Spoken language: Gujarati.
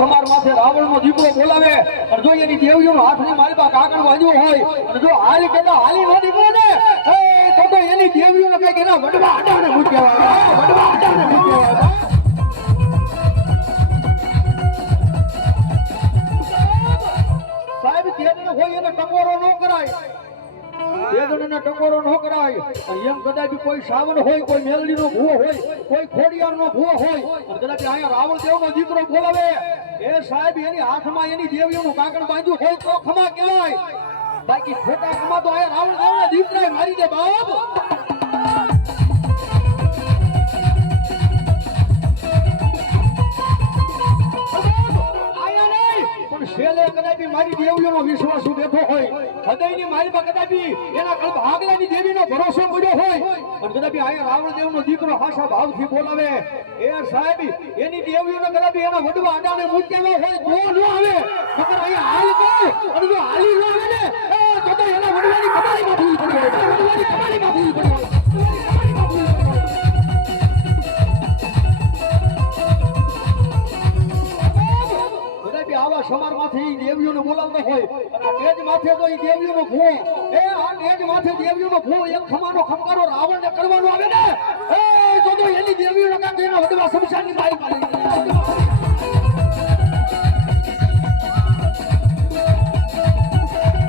સમાર માથે રાવણનો દીકરો બોલાવે. અને જો એની હાથ હાથની મારી પાસે કાગળ વાંચ્યો હોય, અને જો હાલી કેતા હાલી નો દીકરો ને તો તો એની દેવીઓને કંઈક એના વડવા હટાને મૂક્યા વડવા હટાને મૂક્યા સાહેબ તેજને હોય એને ટકોરો ન કરાય. તેજને ટકોરો ન કરાય. એમ કદાચ કોઈ સાવન હોય, કોઈ મેલડીનો ભૂવો હોય, કોઈ ખોડિયારનો ભૂવો હોય કદાચ અહીંયા રાવણ દેવ નો દીકરો બોલાવે. એ સાહેબ એની હાથમાં એની દેવીઓનું કાંકણ બાંધ્યું હોય તો ખમા કહેવાય. બાકી ખોટા ખમા તો અહીંયા રાવણ દેવના દીકરા મારી દે બાપ. શેલે કદાચ મારી નો વિશ્વાસ બેઠો હોય, હૃદયની મારી પર કદાચ એના કલ્પ આગલાની દેવીનો ભરોસો મળ્યો હોય અને કદાચ અહીંયા રાવણ દેવનો દીકરો હાસા ભાવથી બોલાવે. એ સાહેબ, એની દેવીઓને કદાચ એના વડવા અડાને મૂક્યા હોય જો ન આવે. નકર અહીંયા હાલ કહું અને જો હાલી ન આવે ને તો એના વડવાની કમાણીમાં ભૂલ પડી હોય. વડવાની કમાણીમાં ભૂલ પડી કદાચ આવા સમારમાંથી દેવીઓને બોલાવતો હોય અને તેજ માથે તો એ દેવીઓનો ભૂવો એ આ તેજ માથે દેવીઓનો ભૂવો એક ખમાનો ખમકારો રાવણને કરવાનો આવે ને? એ, તો એની દેવીઓને એના વડવા શમશાનની બાઈ પાડે